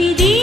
ti di.